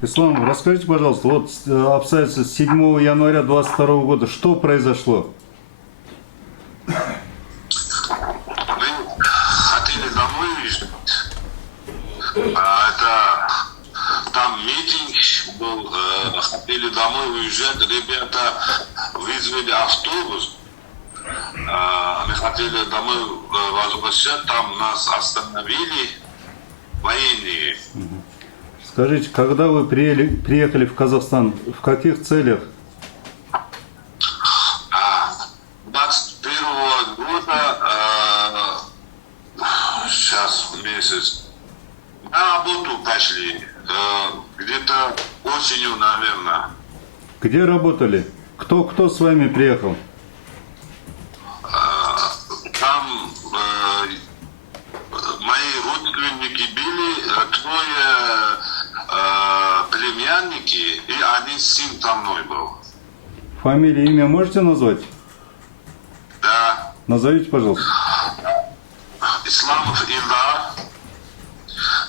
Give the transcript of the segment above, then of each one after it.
Ислам, расскажите, пожалуйста, вот обстоятельства 7 января 22 года, что произошло? Мы хотели домой уезжать. Там митинг был, хотели домой уезжать. Ребята вызвали автобус. Мы хотели домой возвращать, там нас остановили военные. Скажите, когда вы приехали в Казахстан, в каких целях? 21 года, сейчас месяц, на работу пошли, где-то осенью, наверное. Где работали? Кто с вами приехал? Там мои родственники были, трое племянники, и один сын со мной был. Фамилия, имя можете назвать? Да. Назовите, пожалуйста. Исламов Илдар,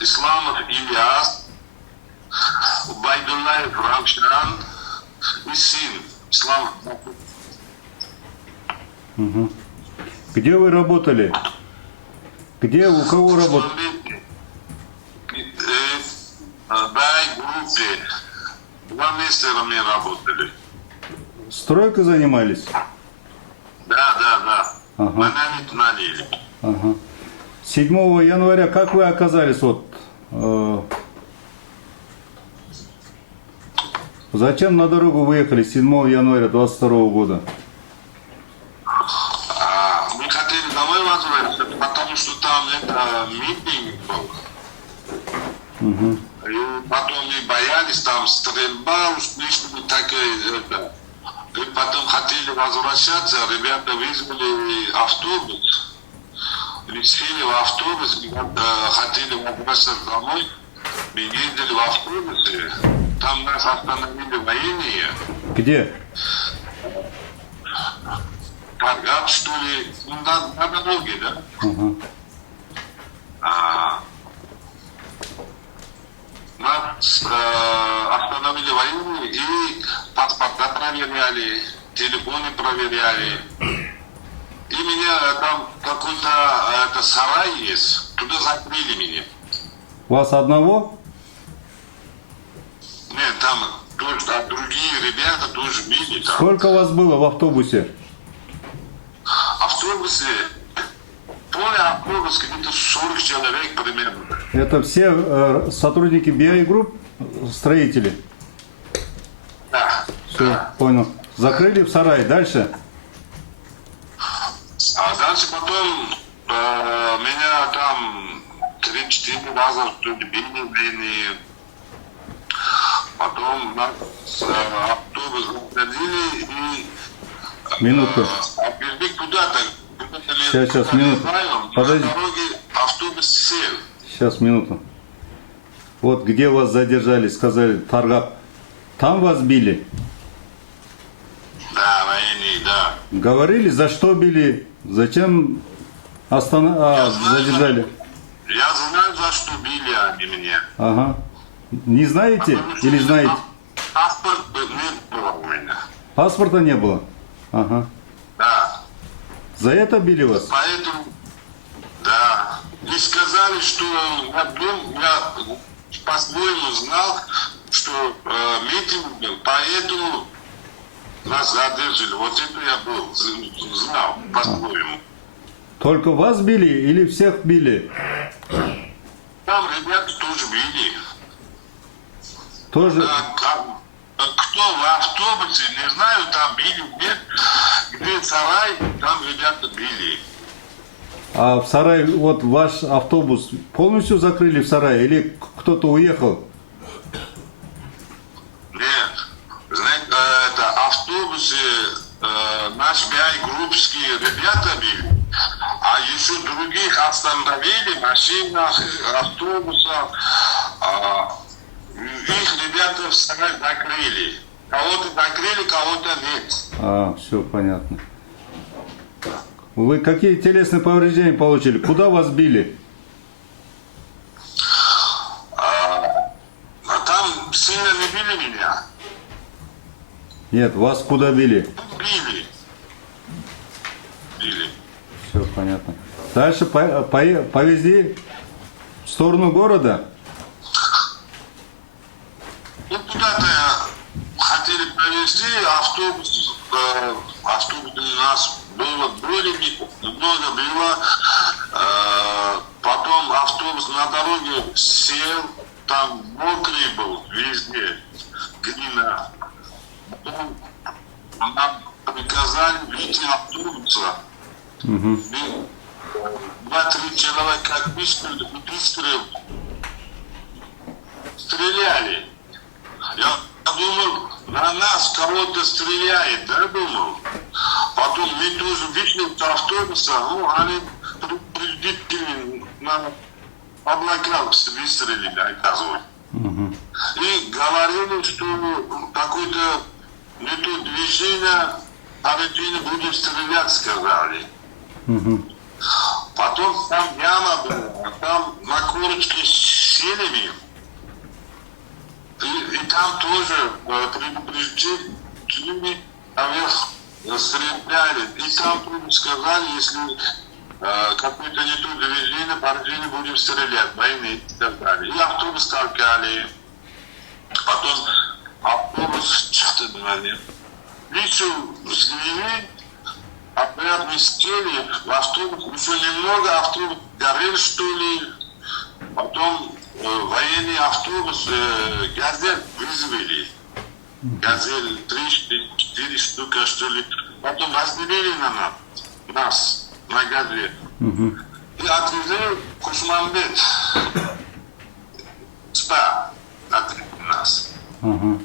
Исламов Ильяс, Байдуллаев Равшан и сын Исламов. Угу. Где вы работали? Где, у кого работали? В группе 2 месяца мы работали. Стройкой занимались? Да. Ага. Монолит налили. Ага. 7 января как вы оказались зачем на дорогу выехали 7 января 22 года? Мы хотели домой возвращаться, потому что там митинг был. Угу. И потом мы боялись, там стрельба, что такое. И потом хотели возвращаться, ребята вызвали автобус. Мы сели в автобус, хотели возвращаться домой. Мы ездили в автобусе, там нас остановили военные. Где? Таргат, что ли, на дороге, да? Ага. Нас остановили военные и паспорта проверяли, телефоны проверяли. И меня там какой-то сарай есть, туда закрыли меня. Вас одного? Нет, там тоже, другие ребята тоже били. Там. Сколько вас было в автобусе? Автобусы, полный автобус, где-то 40 человек примерно. Это все сотрудники BI Group, строители? Да. Все, Да. понял. Закрыли в сарае. Дальше? А дальше потом меня там 3-4 раза били. Потом нас автобус посадили и Минутку. отвезли куда-то. Сейчас, минуту. Подожди. На дороге автобус сел. Сейчас, минуту. Вот где вас задержали, сказали, Таргап. Там вас били? Да, военные, да. Говорили, за что били? Зачем задержали? Я знаю, за что били они меня. Ага. Не знаете или знаете? Паспорт не было у меня. Паспорта не было? Ага. Да. За это били вас? Поэтому, да. И сказали, что я по-своему знал, что митинг был, поэтому нас задержали. Вот это я был, знал по-своему. Только вас били или всех били? Там ребята тоже били. Тоже? Кто в автобусе, не знаю, там били, где сарай, там ребята били. А в сарае, вот ваш автобус полностью закрыли в сарае или кто-то уехал? Нет, знаете, это автобусы наш BI-группские ребята били, а еще других остановили, машинах, автобусах, их ребята в сарай закрыли. Кого-то закрыли, кого-то нет. Все понятно. Вы какие телесные повреждения получили? Куда вас били? А там сильно не били меня. Нет, вас куда били? Били. Били. Все понятно. Дальше повезли в сторону города? Ну, куда-то хотели провести, автобус у нас было более много было. Потом автобус на дороге сел, там мокрый был везде, глина. Потом нам приказали выйти автобуса. Угу. 2-3 человека как выстрелили, стреляли. Я думал, на нас кого-то стреляет, да, думал. Потом мы тоже вышли с автобуса, ну, они предупредили, на облака выстрелили, оказывается. Угу. И говорили, что какое-то не то движение, поведение будет стрелять, сказали. Угу. Потом там яма была, там на корочке сели. И там тоже предупреждили, наверх стреляли. И там тоже сказали, если какое-то не то движение, поведение будем стрелять, войны и так далее. И автобус толкали. Потом автобус, что-то говорили. Вышел с Ливии, обратно сели в автобус, еще немного, автобус горел, что ли. Потом военный автобус, газель вызвали. Газель 3-4 штука, что ли. Потом разделили на нас, на газель. Угу. И отвезли в Кушманбет. СПА отвезли нас. Ага.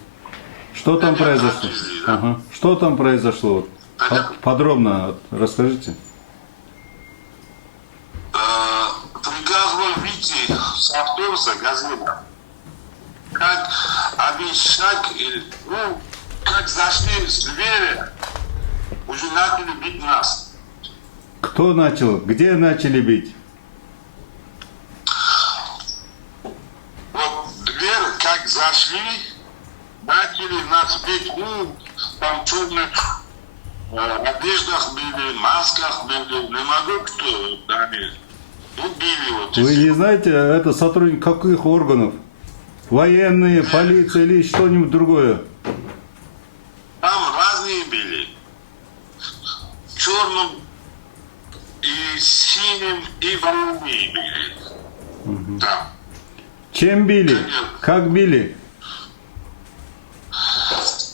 Что там произошло? Отвезли, да. Ага. Что там произошло? Вот подробно расскажите. Приказ был выйти с автобуса газета. Как один шаг, ну, как зашли с двери, уже начали бить нас. Кто начал? Где начали бить? Вот дверь, как зашли, начали нас бить, ну, там черных одеждах были, масках были, не могу кто, они убили вот. Вы не знаете, это сотрудник каких органов? Военные, полиция или что-нибудь другое? Там разные были. Черным и синим, и военные были. Там. Чем били? Как били?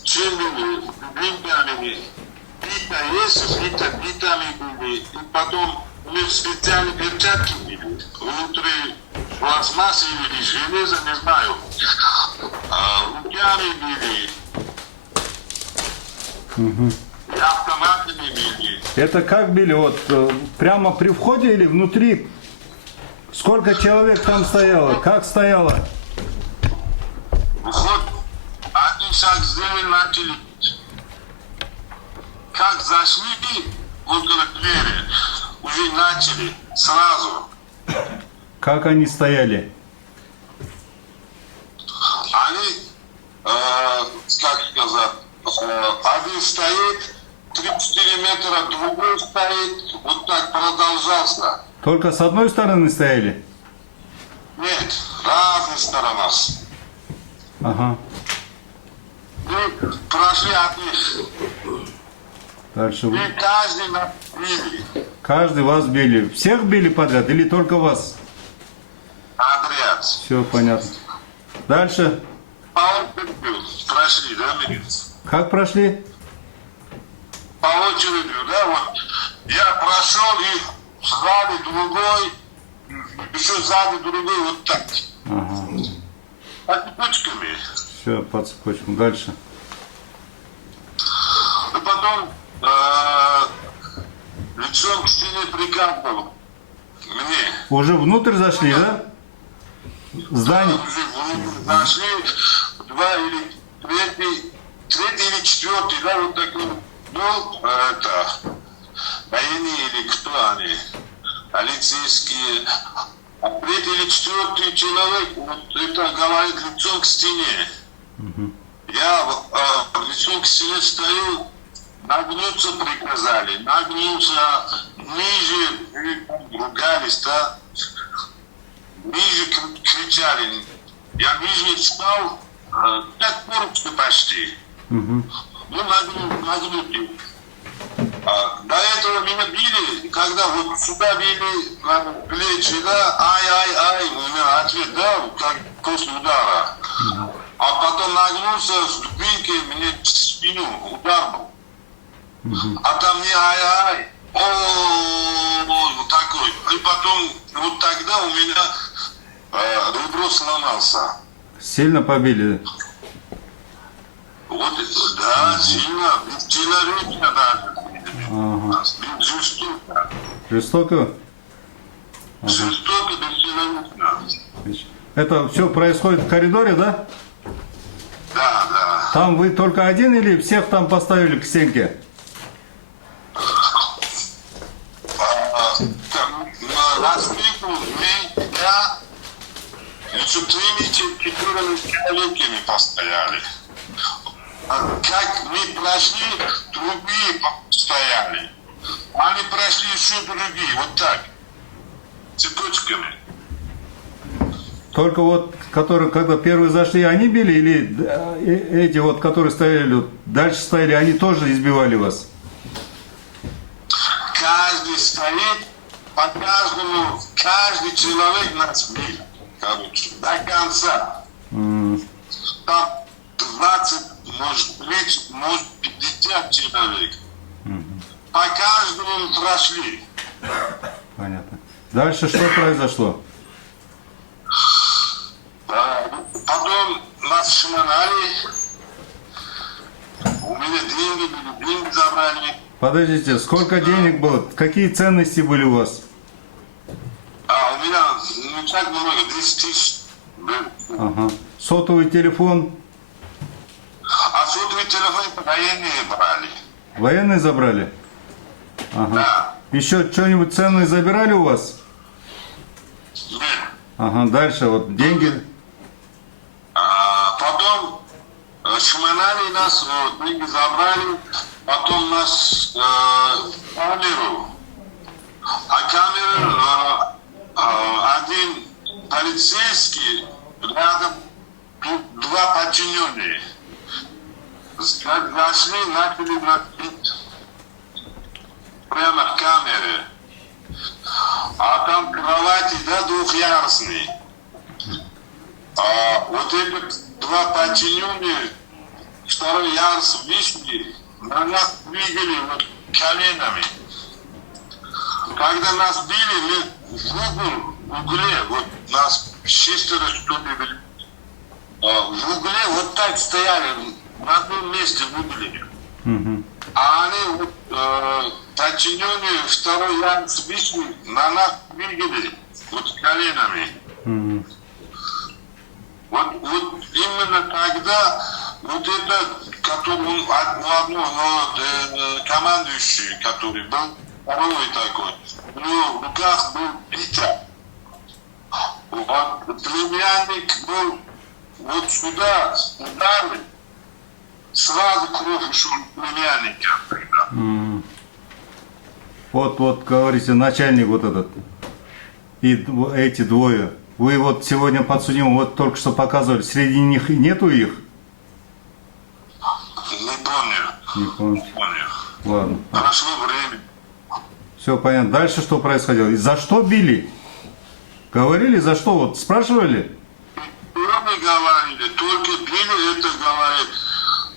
Чем были? Бинтами. Бита есть, битами были. И потом у них специальные перчатки были. Внутри пластмассы или железо, не знаю. Руками были. И автоматами были. Это как били? Вот прямо при входе или внутри? Сколько человек там стояло? Как стояло? Вот один шаг сделали, начали. Как зашли около двери, уже начали сразу. Как они стояли? Они, как сказать, один стоит, 3-4 метра, другой стоит, вот так продолжался. Только с одной стороны стояли? Нет, разные стороны. Ага. Мы прошли от них. Дальше И вы. каждый нас били. Каждый вас били. Всех били подряд или только вас? Подряд. Все понятно. Дальше. По очереди прошли, да, мы? Как прошли? По очереди, да, вот. Я прошел и сзади другой, еще сзади другой, вот так. Ага. По цепочками. Все, по цепочкам. Дальше. И потом лицом к стене приказ был мне. Уже внутрь зашли, да? Здание. Уже внутрь зашли, два или третий или четвертый, да, вот такой был, военные или кто они, полицейские. А третий или четвертый человек, вот это говорит лицом к стене. Я лицом к стене стою, нагнуться приказали, нагнулся, ниже ругались, да, ниже кричали. Я ниже встал, как поручка почти. Ну, нагнутый. До этого меня били, когда вот сюда били на плечи, да, ай, у меня ответ, да, как после удара. А потом нагнулся, ступеньки, мне в спину удар был. А там не ай, вот такой. И потом, вот тогда у меня ребро сломался. Сильно побили? Вот это, да, сильно, человека даже. Жестоко. Жестоко? Жестоко, бесчеловечно. Это все происходит в коридоре, да? Да. Там вы только один или всех там поставили к стенке? На стенку я еще 3-4 человеками постояли. Как мы прошли, другие стояли. Они прошли еще другие, вот так, цепочками. Только вот, которые, когда первые зашли, они били, или эти вот, которые стояли, вот, дальше стояли, они тоже избивали вас? Каждый стоит, по каждому, каждый человек нас бил, короче, до конца. Там 20, может 30, может 50 человек. По каждому прошли. Понятно. Дальше что произошло? Потом нас шмонали. У меня деньги были, деньги забрали. Подождите, сколько денег было? Какие ценности были у вас? У меня не так много, 10 тысяч было. Ага. Сотовый телефон? А сотовый телефон военные брали. Военные забрали? Ага. Да. Еще что-нибудь ценное забирали у вас? Нет. Ага, дальше вот деньги. Потом шмонали нас, деньги забрали. Потом нас камеру. А камеру один полицейский, рядом два подчиненные. Зашли, начали нас бить. Прямо в камере. А там кровати, да, двухъярусные. Вот эти два подчиненные, второй ярус вышли, на нас двигали вот коленами. Когда нас били, мы в угле, вот нас 6 что ли были, в угле вот так стояли, на одном месте в угле. А они вот, подчиненные второй ярус вышли, на нас двигали вот коленами. Вот именно тогда вот это, который командующий, который был второй такой, у него в руках был Питер. Вот племянник был вот сюда ударил, сразу кровь ушел племянника. Вот, говорите, начальник вот этот. И эти двое. Вы вот сегодня подсудимым вот только что показывали. Среди них нету их? Не помню. Ладно. Прошло время. Все понятно. Дальше что происходило? И за что били? Говорили, за что? Вот спрашивали? Мы говорили, только били, это говорит.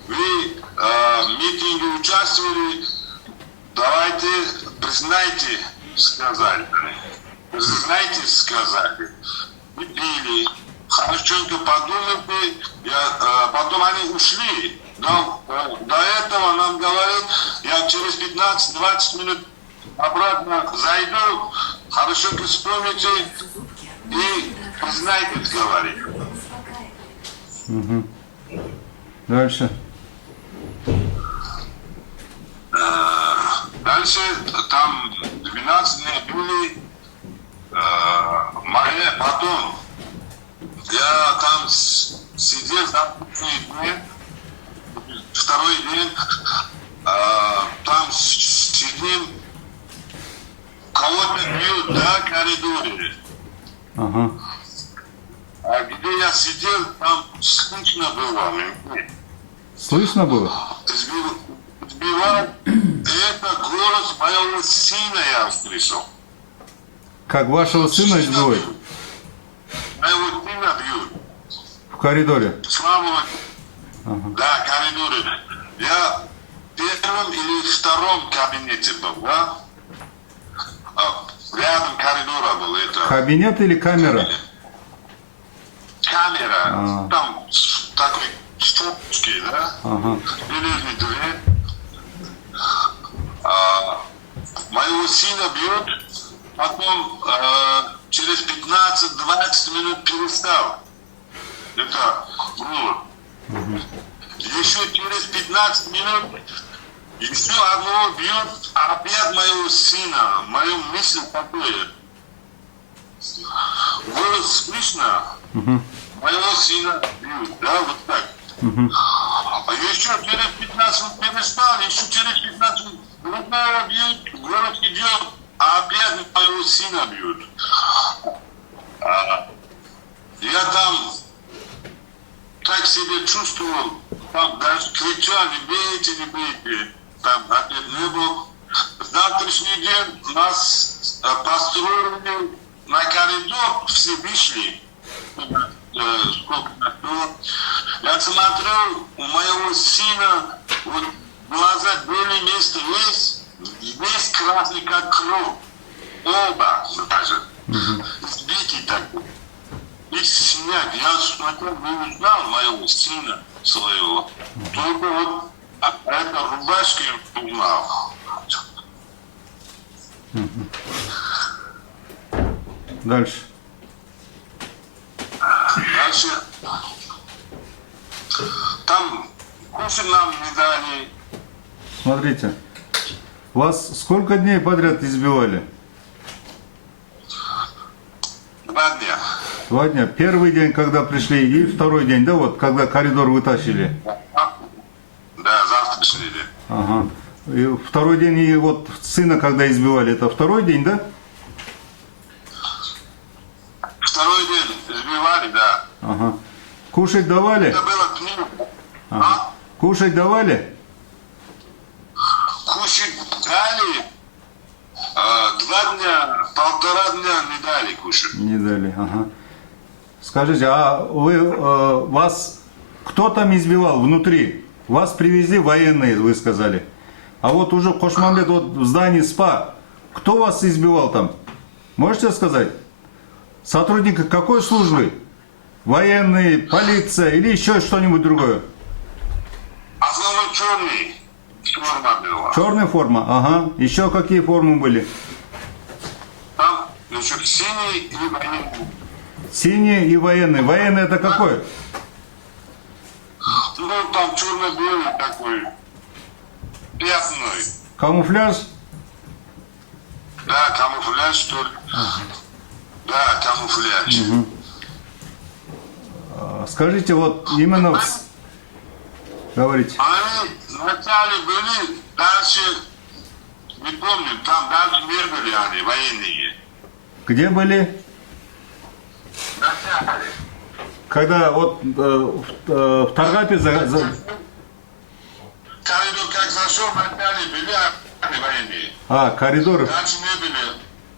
Вы в митинге участвовали, давайте признайте, сказали. Признайте, сказали. Мы били. Хорошенько подумали, потом они ушли. Но до этого нам говорят, я через 15-20 минут обратно зайду, хорошенько вспомните и признайте, говорит. Дальше. Дальше там 12 дней были, потом я там сидел второй день, там сидим, кого-то бьют, да, в коридоре. Ага. А где я сидел, там слышно было. Слышно было? Сбивал, это голос моего сына я услышал. Как вашего сына избивают? Моего сына бьют. В коридоре? Слава, Ага. да, коридоре. Я в первом или втором кабинете был, да? Рядом коридора был это. Кабинет или камера? Камера, там такой стопочки, да? Ага. Железный дверь. Моего сына бьют, потом через 15-20 минут перестал. Это было. Еще через 15 минут еще одного бьют, опять моего сына. Мою мысль такое. Голос слышно? Моего сына бьют, да, вот так. А еще через 15 минут перестал, еще через 15 минут другого бьют, голос идет, а опять моего сына бьют. Я там так себя чувствовал, там даже кричали, не бейте, там ответ не был. Завтрашний день нас построили на коридор, все вышли. Сколько было. Я смотрел, у моего сына вот, глаза были место весь красный, как кровь. Оба даже. Сбитый такой. И синяк. Я смотрел, не узнал моего сына своего. Только вот эта рубашка я узнал. Дальше. Дальше. Там кушать нам не дали. Смотрите. Вас сколько дней подряд избивали? 2 дня. 2 дня. Первый день, когда пришли, и второй день, да, вот, когда коридор вытащили. Да, завтрашний день. Ага. И второй день, и вот сына, когда избивали, это второй день, да? Второй день избивали, да. Ага. Кушать давали? Это было книга. Ага. Кушать давали? Кушать дали. 2 дня, 1,5 дня не дали кушать. Не дали, ага. Скажите, а вы, вас кто там избивал внутри? Вас привезли военные, вы сказали. А вот уже в Кошмамбет, вот в здании СПА, кто вас избивал там? Можете сказать? Сотрудники какой службы? Военные, полиция или еще что-нибудь другое? Основной черный форма была. Черная форма, ага. Еще какие формы были? Там еще синий и военный. Синие и военные. Военные это какой? Ну, там черно-белый такой. Пятной. Камуфляж? Да, камуфляж, что ли. Да, камуфляж. Скажите, вот именно... Говорите. Они вначале были, дальше, не помню, там дальше не были они, военные. Где были? Вначале. Когда вот в Таргапе Коридор как зашел, вначале были они военные. коридоры. Дальше не были.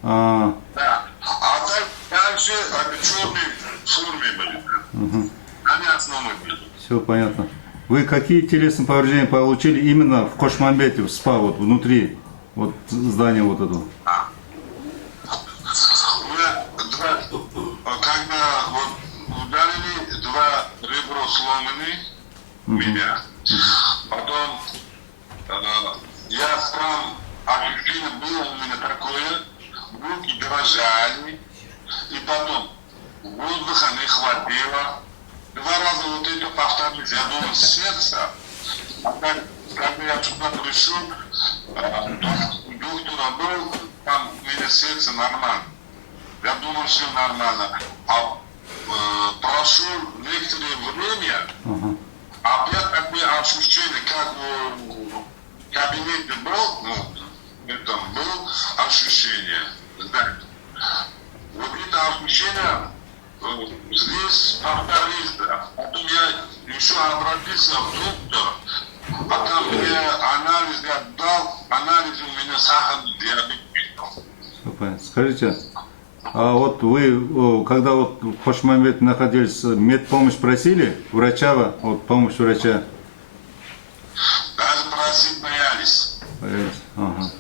А, Да. А так дальше они черные формы были. Они основные были. все понятно. Вы какие телесные повреждения получили именно в Кошмамбете, в СПА, вот внутри вот здания вот этого? Когда вот ударили, 2 ребра сломаны меня. Потом я сам ощущение было у меня такое, руки дрожали, и потом воздуха не хватило. 2 раза вот это повторилось, я думал, сердце. А когда я туда пришел, доктора был, там у меня сердце нормально. Я думал, все нормально. А прошло некоторое время, опять такое ощущение, как в кабинете был, ну, там было ощущение. Да. Вот это ощущение здесь повторится. Потом я еще обратился в доктор, а там мне анализ дал, анализ у меня сахарный диабет. Всё понятно. Скажите, а вот вы, когда вот в Хошмамбете находились, медпомощь просили врача, вот помощь врача? Даже просить боялись. Боялись? Ага.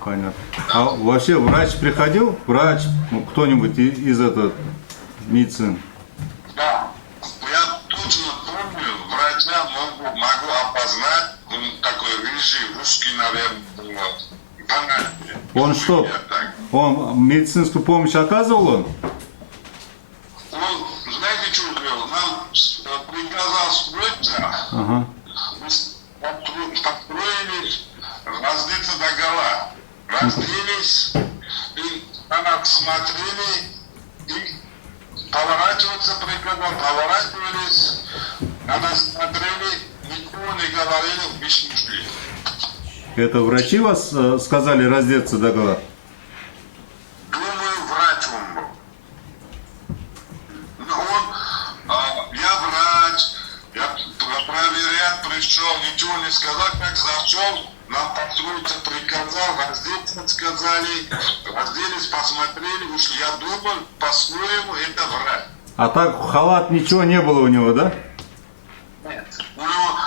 Понятно. А вообще врач приходил? Врач, ну, кто-нибудь из этого медицины? Да. Я точно помню, врача могу опознать, он такой рыжий, русский, наверное, был. Понятно. Он что? Я так. Он медицинскую помощь оказывал он? Он, знаете, что сделал? Нам приказал строиться, Ага. мы построились, раздеться догола. Разделись, и на нас смотрели, и поворачиваться приказал, поворачивались, на нас смотрели, никого не говорили, мы шли. Это врачи вас сказали раздеться догола? Думаю, врач он был. Но он, я врач, я проверять пришел, ничего не сказал, как зашел, нам построиться приказал, раздеться сказали, разделись, посмотрели, ушли. Я думал, по-своему, это врач. А так халат ничего не было у него, да? Нет. У него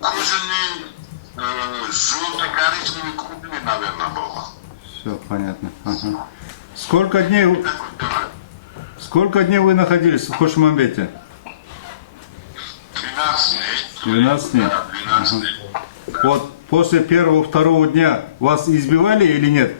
кожаный, желто-коричневый купли, наверное, было. Все понятно. Ага. Сколько дней вы находились в Хошмамбете? 12 дней. 12 дней? Да, 12 дней. Вот после первого-второго дня вас избивали или нет?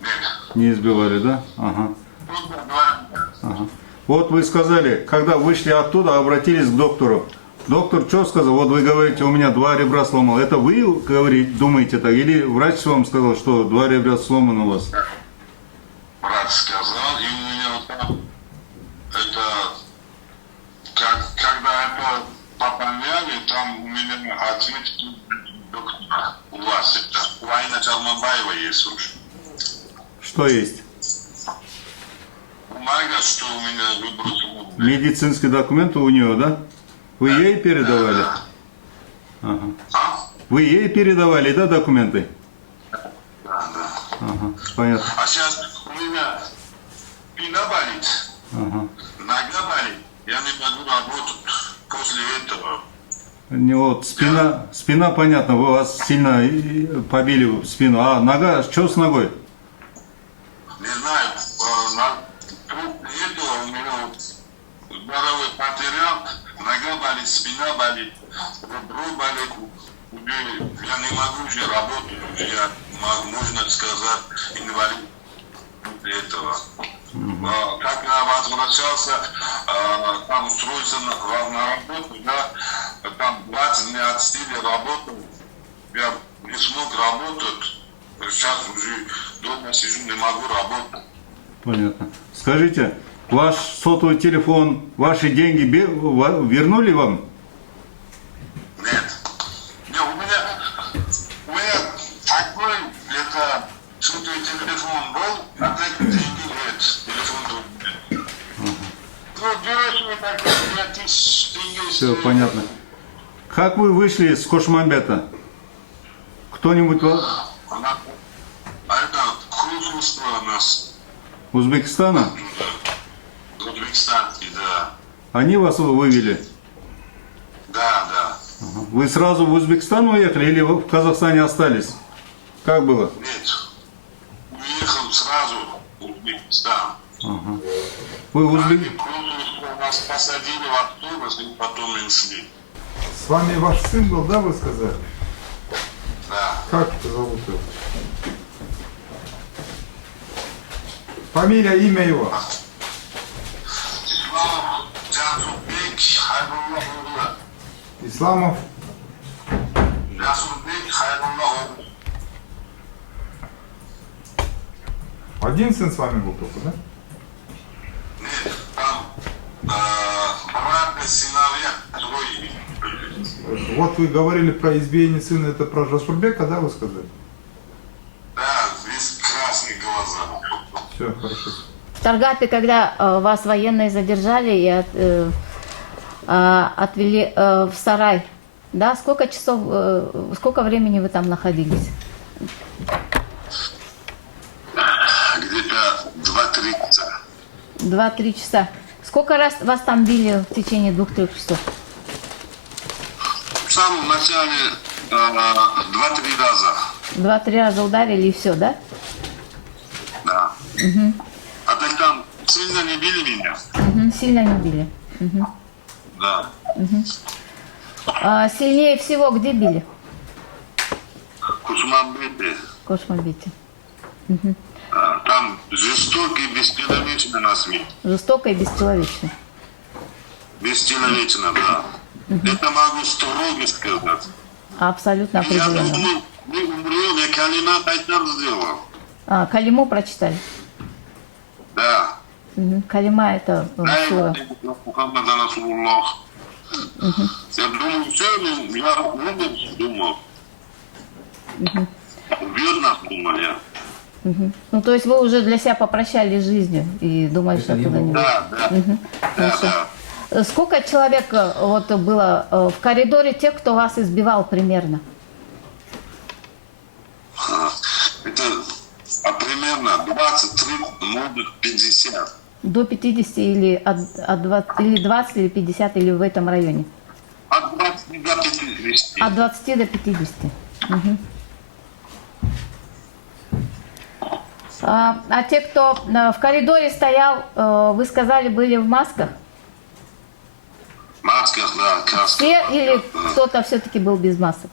Нет. Не избивали, да? Ага. Только 2 дня. Ага. Вот вы сказали, когда вышли оттуда, обратились к доктору. Доктор что сказал? Вот вы говорите, у меня 2 ребра сломал. Это вы говорите, думаете так? Или врач вам сказал, что 2 ребра сломаны у вас? Брат сказал, и у меня там, это, когда это пополняли, там у меня отметили доктора. У вас это, у Айна Чармабаева есть уж. Что есть? Бумага, что у меня выбросил. Медицинские документы у нее, да? Вы ей передавали? Ага. А? Вы ей передавали, да, документы? Да, да. Ага, понятно. А сейчас у меня спина болит, Ага. нога болит. Я не могу работать после этого. Не, вот спина понятно, вы вас сильно побили в спину. А нога, что с ногой? Не знаю, этого у меня здоровый потерял, нога болит, спина болит, ребро болит. Я не могу уже работать, я, можно сказать, инвалид после этого. Как я возвращался, там устроился на работу, да, там 20 дней отстили работу, я не смог работать, сейчас уже дома сижу, не могу работать. Понятно. Скажите, ваш сотовый телефон, ваши деньги вернули вам? Нет. Не, у меня такой, это, сотовый телефон был, а так деньги нет, телефон был. Ну, дешево такой, 2000 денег. Все понятно. Как вы вышли с Хошмамбета? Кто-нибудь А это консульство у нас, Узбекистана? узбекистанский, да. Они вас вывели? Да, да. Ага. Вы сразу в Узбекистан уехали или в Казахстане остались? Как было? Нет. Уехал сразу в Узбекистан. Ага. Вы в Они Узбек... консульство нас посадили в автобус и потом и ушли. С вами ваш сын был, да, вы сказали? Да. Как зовут его? Фамилия, имя его? Исламов Джансурбек Хайрулла Оглы. Исламов Джансурбек Хайрулла Оглы. Один сын с вами был только, да? Нет, там брат, сыновья, двое. Вот вы говорили про избиение сына, это про Жасурбека, да, вы сказали? Да, без красных глаза. Все, хорошо. В Таргапе, когда вас военные задержали и отвели в сарай, да, сколько часов, сколько времени вы там находились? Где-то 2-3 часа. 2-3 часа. Сколько раз вас там били в течение 2-3 часов? В самом начале 2-3 раза. 2-3 раза ударили и все, да? Да. А так там сильно не били меня. Мгм, сильно не били. Да. Сильнее всего где били? Кушманбете. В Кошмабите. Там жестокий, бесчеловечно нас били. Жестоко и бесчеловечно. Бесчеловечно, да. Это могу строго сказать. Абсолютно Я определенно. думал, мы умрем, я калимат айтар сделал. Калиму прочитали. Да. Калима это сура. Мухаммад Расулуллах. Я думал, все, я умер, думал. Убьет нас, думал я. Ну, то есть вы уже для себя попрощались с жизнью и думали, что оттуда не будет. Да, да. Да, да. Сколько человек вот было в коридоре тех, кто вас избивал примерно? Это примерно 23, может 50. До 50 или от 20, или 20 или 50 или в этом районе? От 20 до 50. От 20 до 50. А те, кто в коридоре стоял, вы сказали, были в масках? В масках, да, краска. Все или кто-то все-таки был без масок?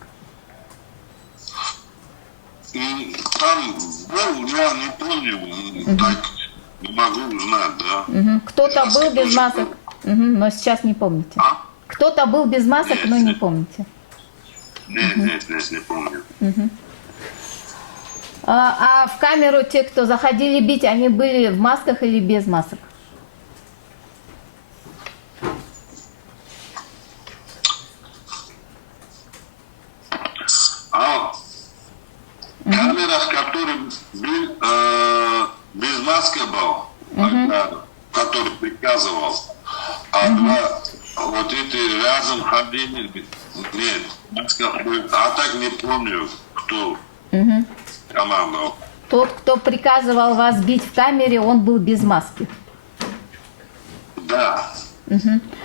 Там был, я не помню, так не могу узнать, да. Кто-то был без масок, но сейчас не помните. А? Кто-то был без масок, но не помните. Нет, не помню. А в камеру те, кто заходили бить, они были в масках или без масок? А камерах, который был, без маски был, который приказывал, а два вот эти рядом ходили, нет, маска был, а так не помню, кто командовал. Тот, кто приказывал вас бить в камере, он был без маски. Да.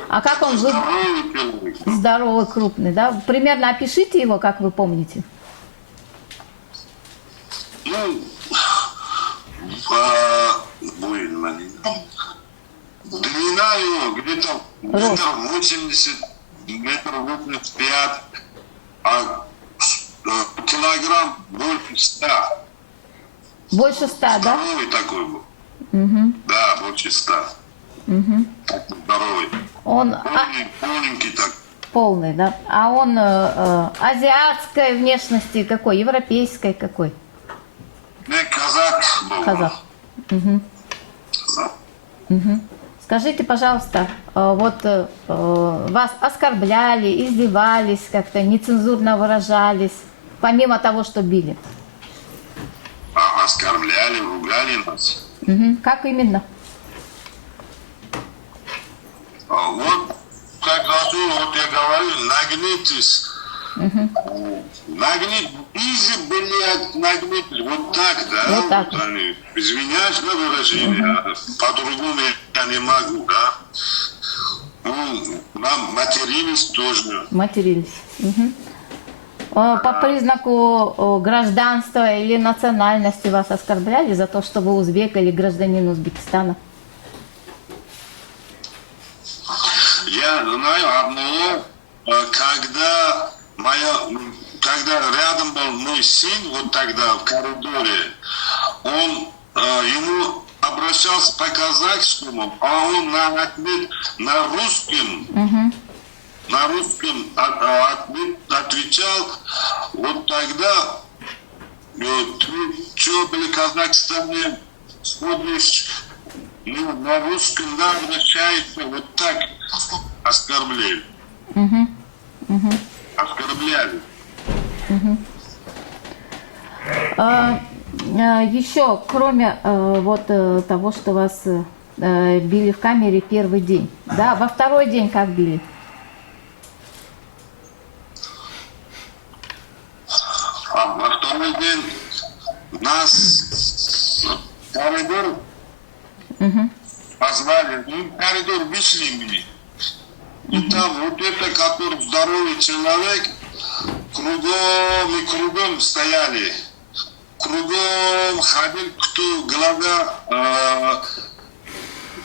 А как он был? Здоровый человек. Здоровый, крупный, да? Примерно опишите его, как вы помните. Ну, длина его где-то метр 80, метр 85, а килограмм больше 100. Больше 100, да? Здоровый такой был. Да, больше 100. Такой здоровый. Он Полненький так. полный, да? А он азиатской внешности какой? Европейской какой? Не, казак был. Казах. Казак. Скажите, пожалуйста, вот вас оскорбляли, издевались, как-то нецензурно выражались, помимо того, что били? Оскорбляли, ругали нас. Как именно? Вот, как Расул, вот я говорю, нагнитесь. Изи были нагнитесь. Вот так, да? Вот так. Они, извиняюсь на выражение, по-другому я не могу, да? Ну, нам матерились тоже. Матерились. По признаку гражданства или национальности вас оскорбляли за то, что вы узбек или гражданин Узбекистана? Я знаю одного, когда рядом был мой сын, вот тогда в коридоре, он ему обращался по казахскому, а он на ответ на русском, отвечал, вот тогда, ты что, были в Казахстане, смотришь, ну, на русском обращается вот так, оскорбляют. Оскорбляли. Еще, кроме того, что вас били в камере первый день, да, во второй день как били? А во второй день нас в коридор позвали, ну, в коридор вышли мы. И там вот это, который здоровый человек, кругом и кругом стояли. Кругом ходил, кто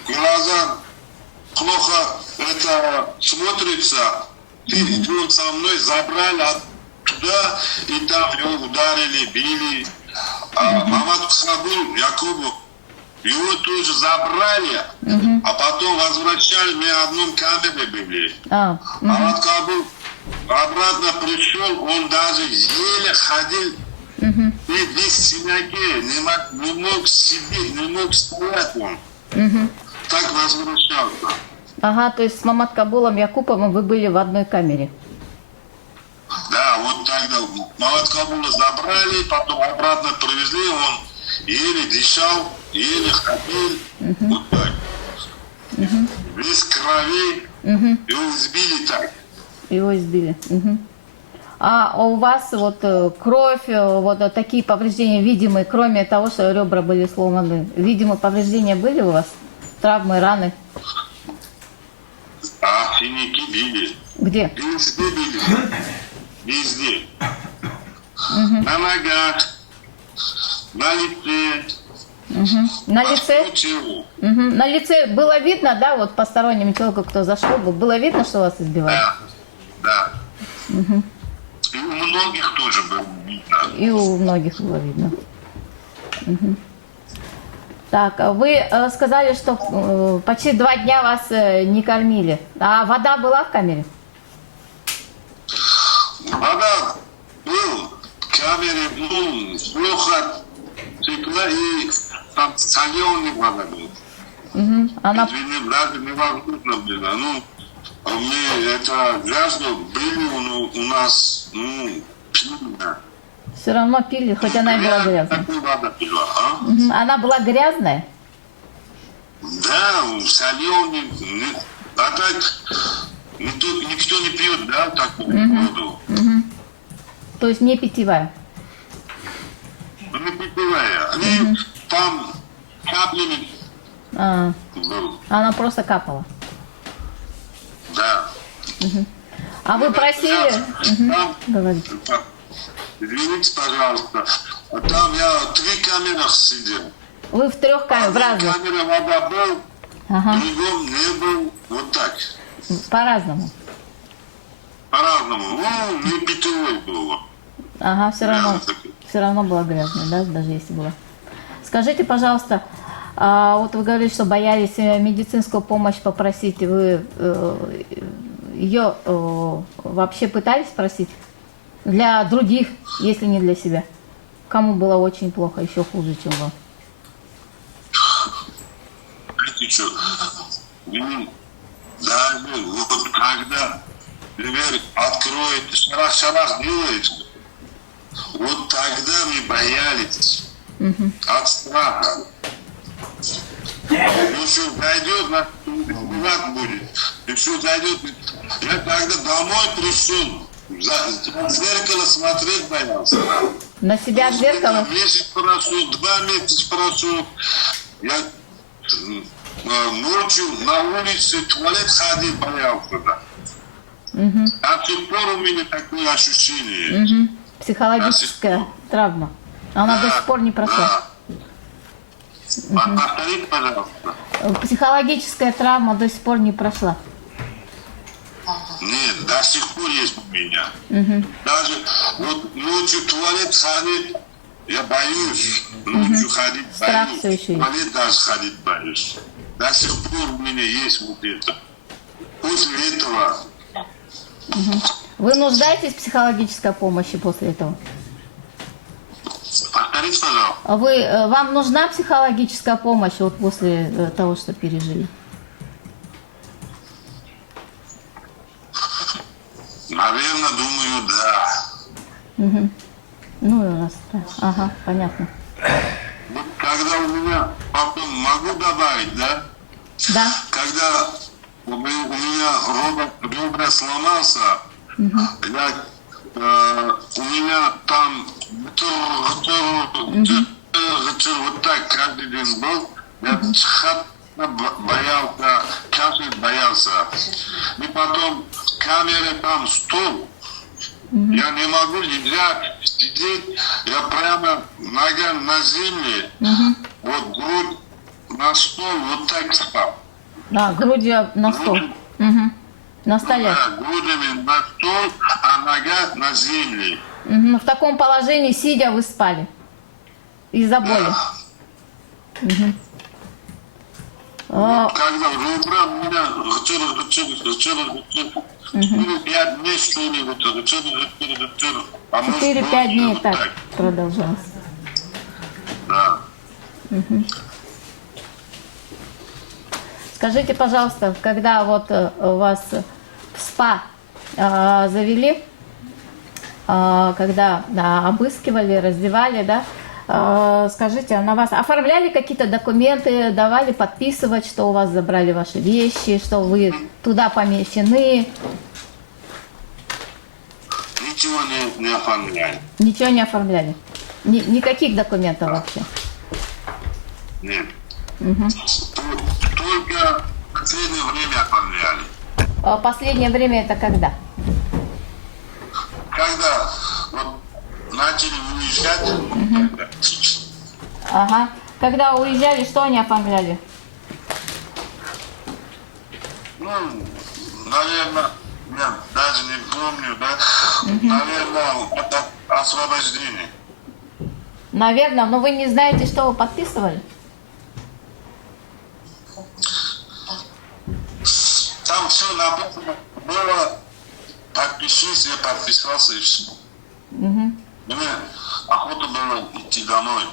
глаза плохо это смотрится. И он со мной забрали оттуда, и там его ударили, били. Мамат Кхабул, Якубу, его тоже забрали, а потом возвращали, мы в одном камере были. Мамат Кхабул обратно пришел, он даже еле ходил, и весь синяки, не мог сидеть, не мог стоять он. Так возвращался. Ага, то есть с Мамат Кабулом Якуповым вы были в одной камере. Да, вот тогда Мамат Кабула забрали, потом обратно привезли, он еле дышал, еле ходил, вот так. Весь в крови, его избили так. Его избили. А у вас вот кровь, вот такие повреждения видимые, кроме того, что ребра были сломаны, видимые повреждения были у вас? Травмы, раны? А синяки били. Где? Везде били. Везде. На ногах, на лице. На лице? по телу. На лице было видно, да, вот постороннему человеку, кто зашел, было видно, что вас избивали? Да. И у многих тоже было видно. И у многих было видно. Так, а вы сказали, что почти 2 дня вас не кормили. А вода была в камере? Вода был в камере, ну, плохо текла, и там соленая вода была. Она... Извини, даже невозможно было. Ну, мы это грязно были у нас, ну, пьяно. Все равно пили, хоть она и была грязная. Такую воду пила, а? Она была грязная? Да, соленый. А так никто не пьет, да, такую воду. То есть не питьевая? Ну, не питьевая. Они там каплями был. Она просто капала. Да. А вы просили... Там, Говорите. извините, пожалуйста, а там я в 3 камерах сидел. Вы в 3 камерах, в разных? Камера вода был, Ага. другом не был, вот так. По-разному. По-разному. Ну, не питьевой было. Ага, Грязно такое. все равно была грязная, да, даже если была. Скажите, пожалуйста, вот вы говорите, что боялись медицинскую помощь попросить, вы ее вообще пытались просить? Для других, если не для себя? Кому было очень плохо, еще хуже, чем вам? Знаете что, даже вот когда дверь откроет, шарах делает, вот тогда мы боялись от страха. Если зайдет, нас убивать будет. Если зайдет, я тогда домой пришел, в зеркало смотреть боялся. На себя в зеркало? Месяц прошел, 2 месяца прошел. Я ночью на улице в туалет ходил, боялся. Да. А до сих пор у меня такое ощущение. Психологическая травма. Она до сих пор не прошла. Да. Повторите, пожалуйста. Психологическая травма до сих пор не прошла. Нет, до сих пор есть у меня. Даже вот ночью в туалет ходить, я боюсь. Ночью ходить Страх боюсь. всё ещё В есть. туалет даже ходить боюсь. До сих пор у меня есть вот это. После этого Вы нуждаетесь в психологической помощи после этого? Повторите, пожалуйста. Вам нужна психологическая помощь вот после того, что пережили? Наверное, думаю, да. Ну и у нас, да. Ага, понятно. Вот когда у меня, потом могу добавить, да? Да. Когда у меня ребра сломался, у меня там вот так каждый день был, я боялся, кашель боялся. И потом камера там стол, я не могу лежать, сидеть, я прямо нога на земле, вот грудь на стол, вот так спал. Да, грудью на стол. На столе. Да, грудями на стол, а нога на земле. В таком положении, сидя, вы спали. Из-за боли. Когда ребра у меня 4-5 дней, что ли, вот 4, а может, 4-5 дней вот так продолжалось. Да. Скажите, пожалуйста, когда вот вас в СПА завели, когда обыскивали, раздевали, да, скажите, а на вас оформляли какие-то документы, давали подписывать, что у вас забрали ваши вещи, что вы туда помещены? Ничего не оформляли. Ничего не оформляли? Никаких документов вообще? Нет. Только в последнее время оформляли. Последнее время это когда? Когда вот начали уезжать, Ага. Когда уезжали, что они оформляли? ну, наверное, я даже не помню, да, наверное, это освобождение. Наверное, но вы не знаете, что вы подписывали? Там все написано было, подпишись, я подписался и все. Мне охота было идти домой.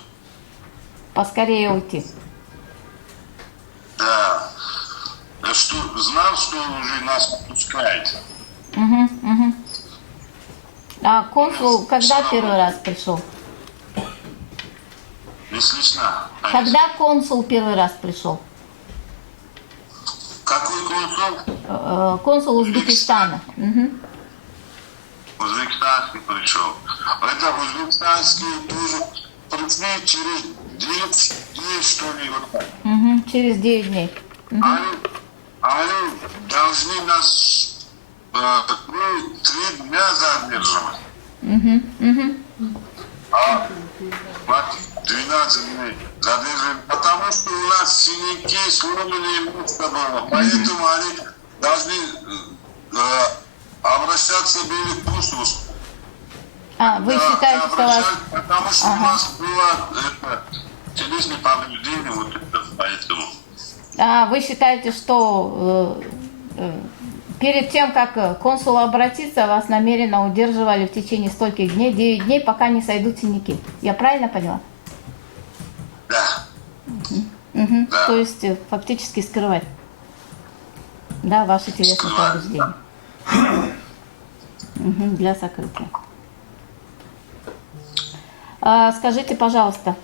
Поскорее уйти. Да. Я что, знал, что уже нас отпускаете. А консул когда первый раз пришел? Не слышно? Когда консул первый раз пришел? Какой консул? Консул Узбекистана. Узбекистанский пришел. Это узбекистанский тоже пришли через 9 дней, что ли, вот так. Через 9 дней. Они должны нас 3 дня задерживать. А вот 12 дней задерживать, потому что у нас синяки, сломанные место было. Поэтому они должны обращаться были в консульство. А, вы считаете, что вас... Потому что у нас было телесное повреждение, вот это поэтому. А, вы считаете, что перед тем, как консул обратиться, вас намеренно удерживали в течение стольких дней, 9 дней, пока не сойдут синяки. Я правильно поняла? Да. Да. То есть фактически скрывать, да, ваши телесные повреждения. Для сокрытия. Скажите, пожалуйста,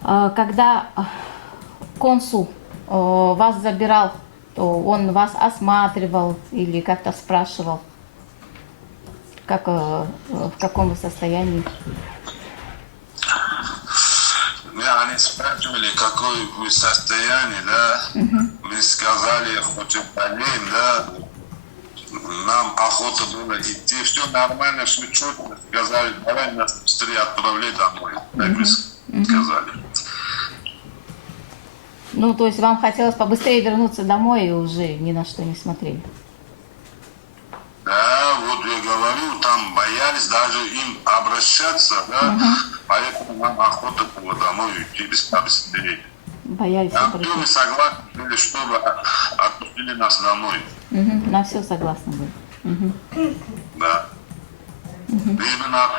когда консул вас забирал, то он вас осматривал или как-то спрашивал, как, в каком вы состоянии? Они спрашивали, какое вы состояние, да? Мы сказали, очень болеем, да? Нам охота было идти, все нормально, все четко. Сказали, давай нас быстрее отправляй домой. Так мы сказали. Ну, то есть вам хотелось побыстрее вернуться домой и уже ни на что не смотрели? Да, вот я говорю, там боялись даже им обращаться, да? Поэтому нам охота было домой идти побыстрее. Боялись Мы обращаться. согласны были, чтобы отпустили нас домой. На все согласны были. Да. лишь бы нас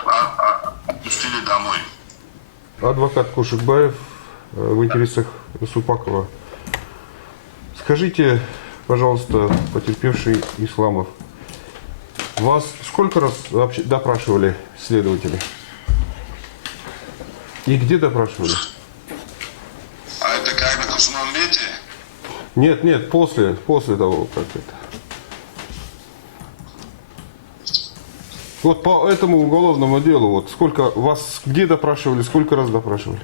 отпустили домой. Адвокат Кушекбаев в интересах Супакова. Скажите, пожалуйста, потерпевший Исламов, вас сколько раз вообще допрашивали следователи? И где допрашивали? А это как на Кушманбете? Нет, после того, как это. Вот по этому уголовному делу, вот сколько вас где допрашивали, сколько раз допрашивали?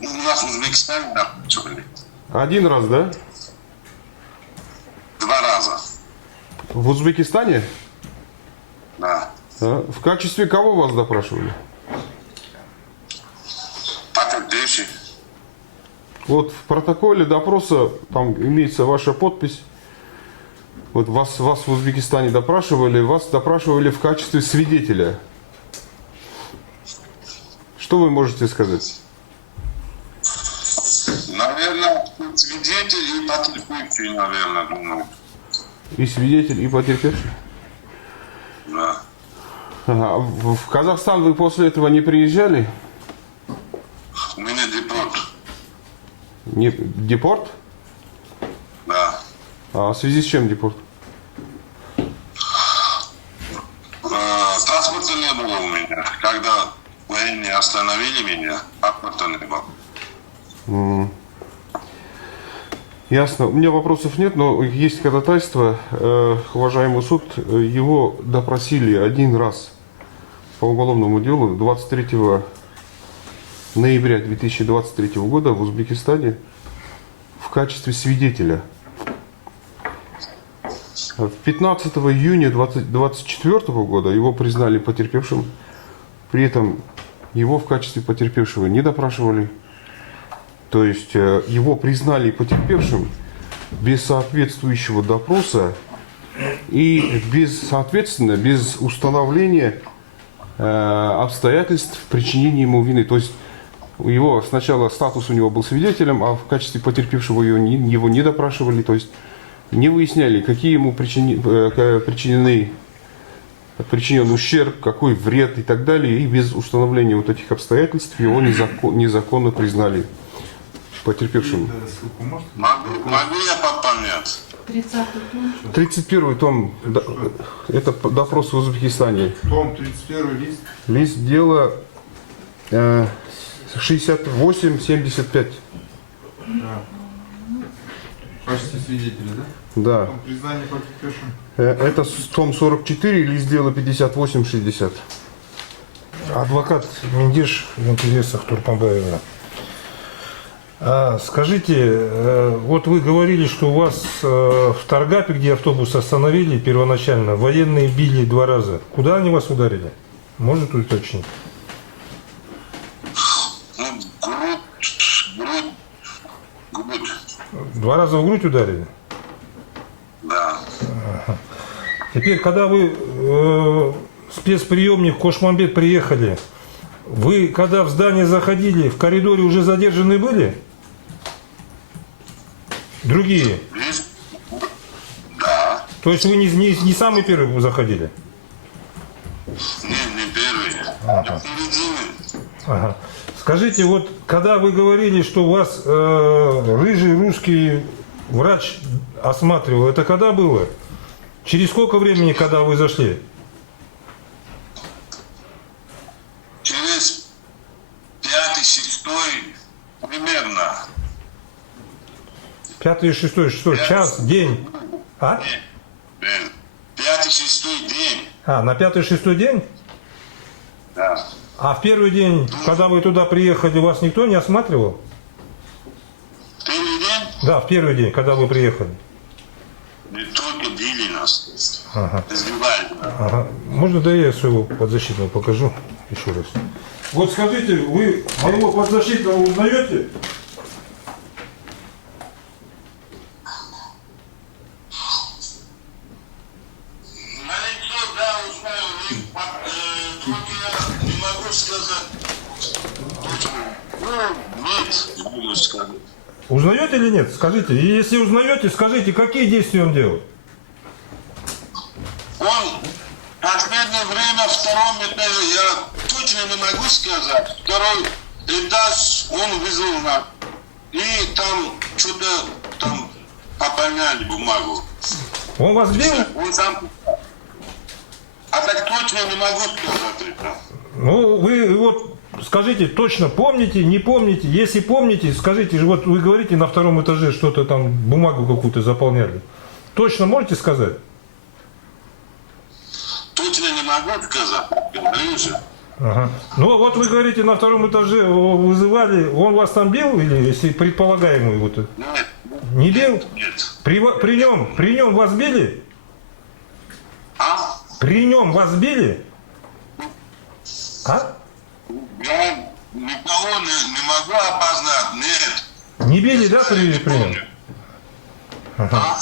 У нас в Узбекистане допрашивали. Один раз, да? 2 раза. В Узбекистане? Да. А? В качестве кого вас допрашивали? Потерпевший. Вот в протоколе допроса там имеется ваша подпись. Вот вас в Узбекистане допрашивали, вас допрашивали в качестве свидетеля. Что вы можете сказать? Наверное, свидетель и потерпевший, наверное, думаю. И свидетель, и потерпевший? Да. Ага. В Казахстан вы после этого не приезжали? У меня депорт. Не, депорт? Да. А в связи с чем депорт? Транспорта не было у меня. Когда военные остановили меня, транспорта не было. Ясно. У меня вопросов нет, но есть ходатайство. Уважаемый суд, его допросили один раз по уголовному делу 23 ноября 2023 года в Узбекистане в качестве свидетеля. 15 июня 2024 года его признали потерпевшим. При этом его в качестве потерпевшего не допрашивали. То есть его признали потерпевшим без соответствующего допроса и соответственно, без установления обстоятельств причинения ему вины. То есть его сначала статус у него был свидетелем, а в качестве потерпевшего его не допрашивали. То есть не выясняли, какие ему причинен ущерб, какой вред и так далее. И без установления вот этих обстоятельств его незаконно признали потерпевшим. Ссылку можете? Могу я пополнять? 31 том, это допрос в Узбекистане. Том 31 лист. Лист дела 68-75. Да. Почти свидетели, да? Да. Том признание потерпевшим. Это том 44, лист дела 58-60. Адвокат Миндиш в интересах Турпанбаева. Скажите, вот вы говорили, что у вас в Таргапе, где автобус остановили первоначально, военные били 2 раза. Куда они вас ударили? Можете уточнить? Ну, грудь. 2 раза в грудь ударили? Да. Теперь, когда вы спецприемник Кошмамбет приехали, вы, когда в здание заходили, в коридоре уже задержаны были? Другие? Да. То есть вы не самый первый заходили? Не первый. Середины. Ага. Скажите, вот когда вы говорили, что у вас рыжий русский врач осматривал, это когда было? Через сколько времени, когда вы зашли? Через 5-6 примерно. 5-й, 6-й, что? Час, день? А? 5-6 день. А, на 5-й, 6-й день? Да. А в первый день, когда вы туда приехали, вас никто не осматривал? Первый день Да, в первый день, когда вы приехали. не только били нас, Ага. избивали. Ага. Можно да я своего подзащитного покажу еще раз? Вот скажите, вы моего подзащитного узнаете? На лицо, да, узнаю, только я не могу сказать точно. Ну, нет, не буду сказать. Узнаете или нет? Скажите. И если узнаете, скажите, какие действия он делал? Он последнее время втором этаже, я точно не могу сказать, второй этаж он вызвал нас. И там что-то там пополняли бумагу. Он вас бил? Он сам... А так точно не могу сказать это. Ну, вы вот скажите, точно помните, не помните? Если помните, скажите, вот вы говорите, на втором этаже что-то там, бумагу какую-то заполняли. Точно можете сказать? Точно не могу сказать, говорю же. Ага. Ну, вот вы говорите, на втором этаже его вызывали, он вас там бил, или если предполагаемый вот? Нет, Не бил? нет. При нем вас били? А? При нем вас били? А? Я никого не могу опознать, нет. Не били, да, при нем? А?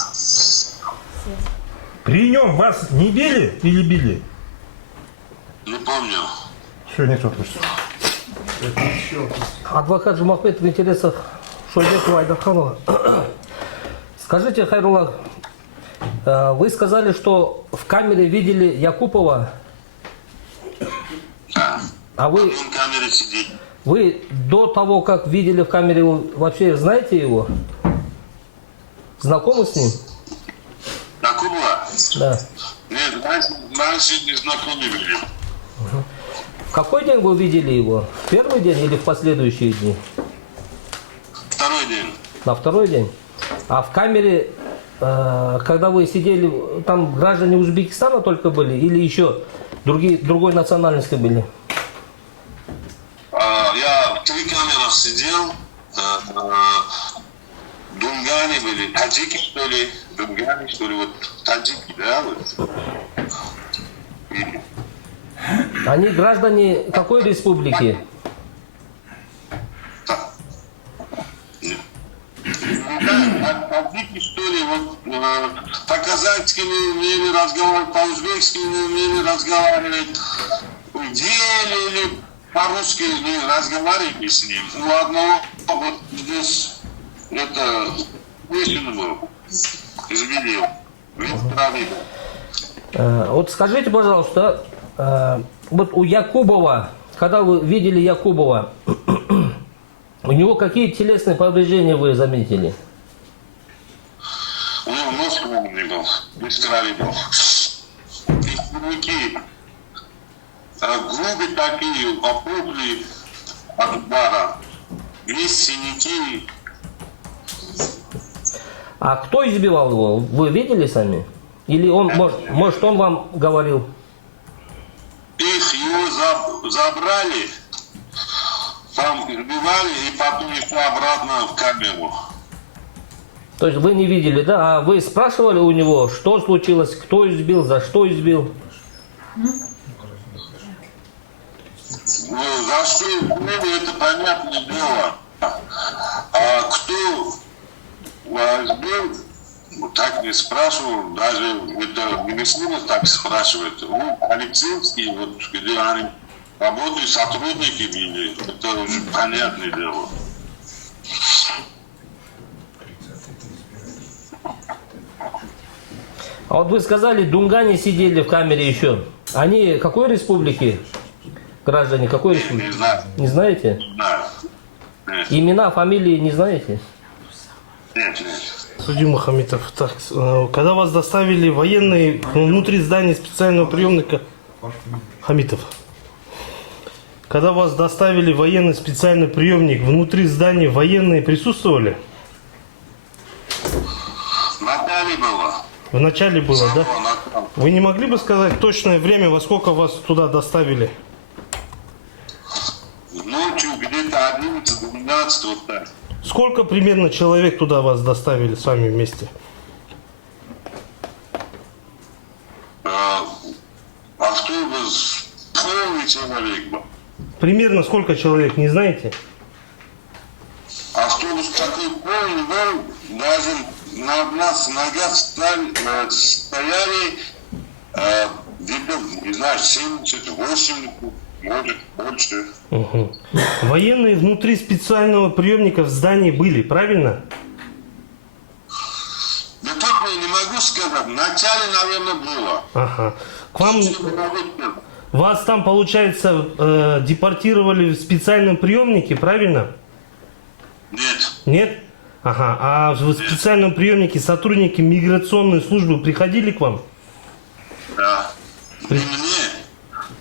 При нем вас не били или били? Не помню. Все, не то слышно. Адвокат Жумахметов в интересах Шойбекова Айдарханова. Скажите, Хайрулла, вы сказали, что в камере видели Якупова, Да. а Он в камере сидит. вы до того, как видели в камере, вообще знаете его? Знакомы с ним? Такого? Да. Нет, раньше не знакомы были. В какой день вы видели его? В первый день или в последующие дни? Второй день. На второй день? А в камере, когда вы сидели, там граждане Узбекистана только были или еще другой национальности были? Я в 3 камерах сидел. Дунгане были, таджики что ли, дунгане что ли, вот таджики, да, вот. Они граждане какой республики? Таджики что ли, вот по-казахски не умели разговаривать, по-узбекски не умели разговаривать, в деле или по-русски не разговаривали с ним. У одного вот здесь это весен был, изменил, Вот скажите, пожалуйста, вот у Якубова, когда вы видели Якубова, у него какие телесные повреждения вы заметили? У него нос не был, без крови был. И синяки, губы такие опухли от удара, есть синяки. А кто избивал его? Вы видели сами? Или он, может он вам говорил? Его забрали, там избивали и потом их обратно в камеру. То есть вы не видели, да? А вы спрашивали у него, что случилось, кто избил, за что избил? Ну, за что избили, это понятное дело. А кто избил, так не спрашивал, даже это министерство так спрашивает. Ну, Алексеевский, вот где они работают, сотрудники были, это уже понятное дело. А вот вы сказали, дунгане сидели в камере еще. Они какой республики? Граждане какой Не республики? знаю, Не знаете? не знаю. Нет, Имена, фамилии не знаете? нет. Судья Хамитов, так, когда вас доставили военные внутри здания специального приемника Хамитов, когда вас доставили военный специальный приемник внутри здания, военные присутствовали? Наталья была. В начале было, да? Наталья. Вы не могли бы сказать точное время, во сколько вас туда доставили? Ночью где-то 11-12 вот так. Сколько примерно человек туда вас доставили с вами вместе? Автобус полный человек был. Примерно сколько человек, не знаете? Автобус такой полный был, даже на нас ногах стояли где-то, не знаю, 70-80, может больше. Угу. Военные внутри специального приемника в здании были, правильно? Да точно не могу сказать, вначале, наверное, было. Ага. К вам, вас там, получается, депортировали в специальном приемнике, правильно? Нет. Нет? Ага. А в специальном приемнике сотрудники миграционной службы приходили к вам? Да. И мне,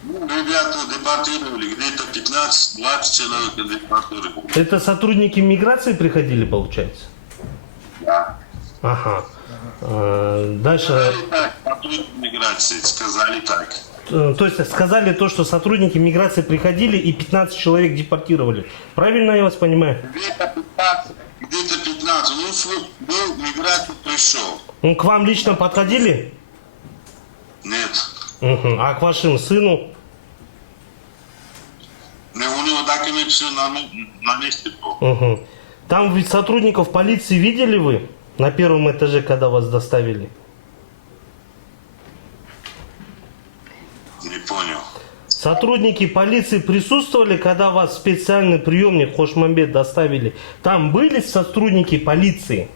ребята депортировали, где-то 15-20 человек депортировали. Это сотрудники миграции приходили, получается? Да. Ага. Дальше. Сказали так, сотрудники миграции, сказали так. То есть сказали то, что сотрудники миграции приходили и 15 человек депортировали. Правильно я вас понимаю? Где-то 15. Ну, был миграция пришел. Ну, к вам лично подходили? Нет. Угу. А к вашему сыну? У него документ все на месте был. Угу. Там ведь сотрудников полиции видели вы на первом этаже, когда вас доставили? Не понял. Сотрудники полиции присутствовали, когда вас в специальный приемник Хошмамбет доставили? Там были сотрудники полиции?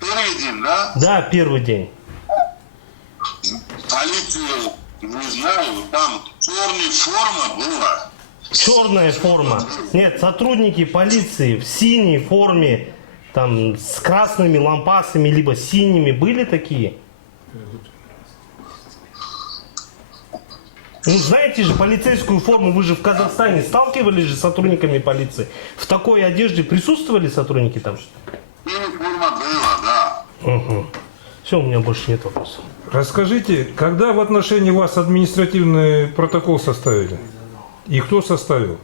Первый день, да? Да, первый день. Полицию не знаю, там черная форма была. Черная форма. Нет, сотрудники полиции в синей форме, там с красными лампасами, либо синими, были такие? Ну, знаете же, полицейскую форму, вы же в Казахстане сталкивались же с сотрудниками полиции. В такой одежде присутствовали сотрудники там? Черная форма была, да. Угу. Все, у меня больше нет вопросов. Расскажите, когда в отношении вас административный протокол составили? И кто составил?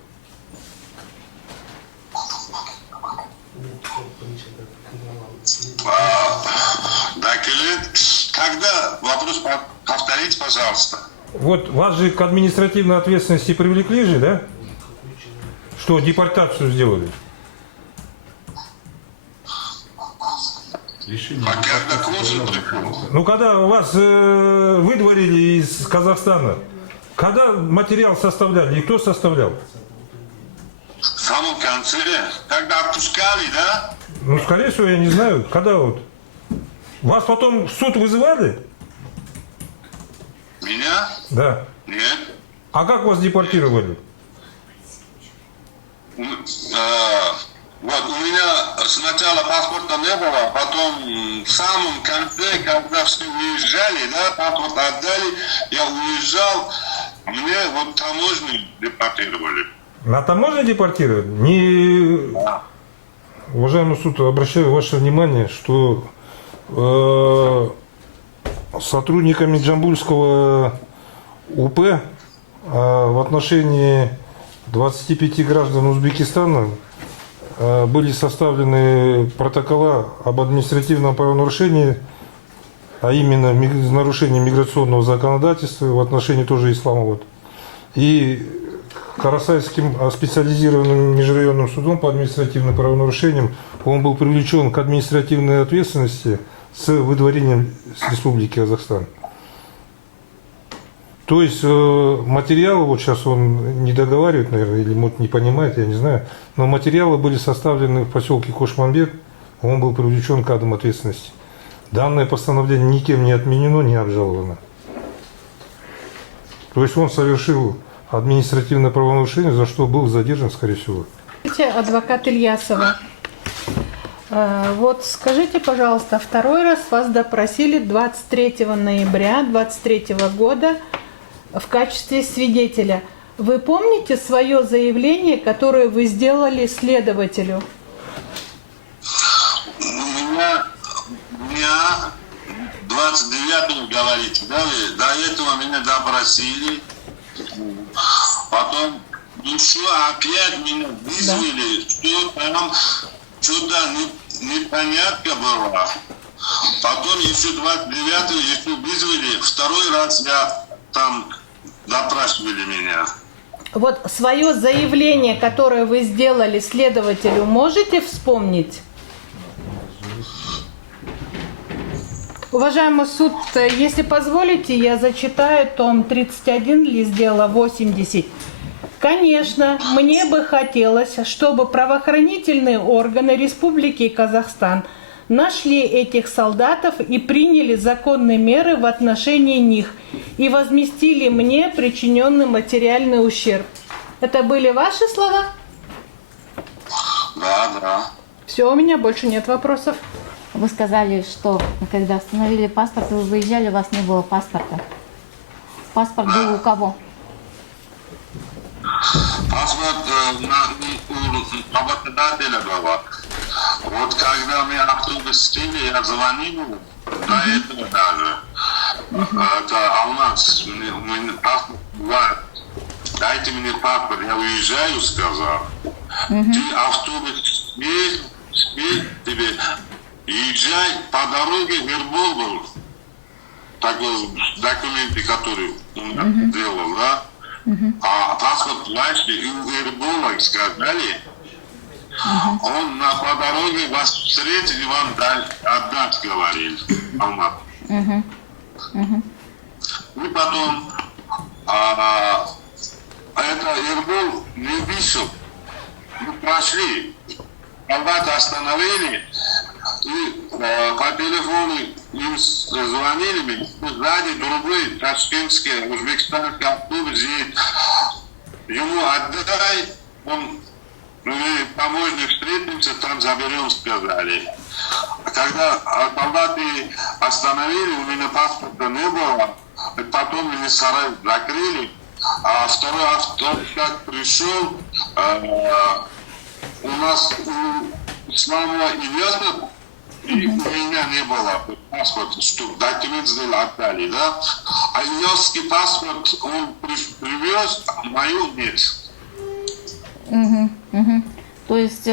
Когда? Вопрос повторите, пожалуйста. Вот вас же к административной ответственности привлекли же, да? Что, депортацию сделали? А когда Кожин пришел? Ну, когда вас выдворили из Казахстана, когда материал составляли и кто составлял? В самом конце, когда отпускали, да? Ну, скорее всего, я не знаю, когда вот. Вас потом в суд вызывали? Меня? Да. Нет. А как вас депортировали? Вот у меня сначала паспорта не было, потом в самом конце, когда все уезжали, да, паспорт отдали, я уезжал, мне вот таможню депортировали. На таможне депортировали? Не... Уважаемый суд, обращаю ваше внимание, что сотрудниками Джамбульского УП в отношении 25 граждан Узбекистана были составлены протокола об административном правонарушении, а именно нарушение миграционного законодательства в отношении тоже ислама. Вот. И Карасайским специализированным межрайонным судом по административным правонарушениям он был привлечен к административной ответственности с выдворением с Республики Казахстан. То есть материалы, вот сейчас он не договаривает, наверное, или может не понимает, я не знаю, но материалы были составлены в поселке Хошмамбет, он был привлечен к адом ответственности. Данное постановление никем не отменено, не обжаловано. То есть он совершил административное правонарушение, за что был задержан, скорее всего. Адвокат Ильясова. Вот скажите, пожалуйста, второй раз вас допросили 23 ноября 2023 года в качестве свидетеля. Вы помните свое заявление, которое вы сделали следователю? У меня 29-го говорите, да, вы до этого меня допросили, потом еще опять меня вызвали, что там что-то непонятно было. Потом еще 29-го еще вызвали, второй раз я там допрашивали меня. Вот свое заявление, которое вы сделали следователю, можете вспомнить? Уважаемый суд, если позволите, я зачитаю том 31, лист дела 80. Конечно, мне бы хотелось, чтобы правоохранительные органы Республики Казахстан нашли этих солдатов и приняли законные меры в отношении них и возместили мне причиненный материальный ущерб. Это были ваши слова? Да. Все, у меня больше нет вопросов. Вы сказали, что когда остановили паспорт, вы выезжали, у вас не было паспорта. Паспорт был у кого? Паспорт у работодателя был. Вот когда мы автобус сели, я звонил, до этого даже. А у нас паспорт бывает. Дайте мне паспорт, я уезжаю, сказал. Ты автобус спей тебе, езжай, по дороге Вербол был. Такой документы, которые он делал, да? А паспорт нашли, и у Вербола сказали, он по дороге вас встретит и вам отдать, говорил. И потом, это Вербол не вышел. Мы прошли, солдаты остановили, и по телефону им звонили мне, сзади другой ташкентский, узбекистанский автобус едет. Ему отдай, он, мы таможня встретимся, там заберем, сказали. А когда солдаты остановили, у меня паспорта не было, потом меня сарай закрыли, а второй автобус как пришел, у нас Исламова Ильясова, и у меня не было паспорта, что документ сделали, отдали, да? А ильясский паспорт он привез, а мою нет. То есть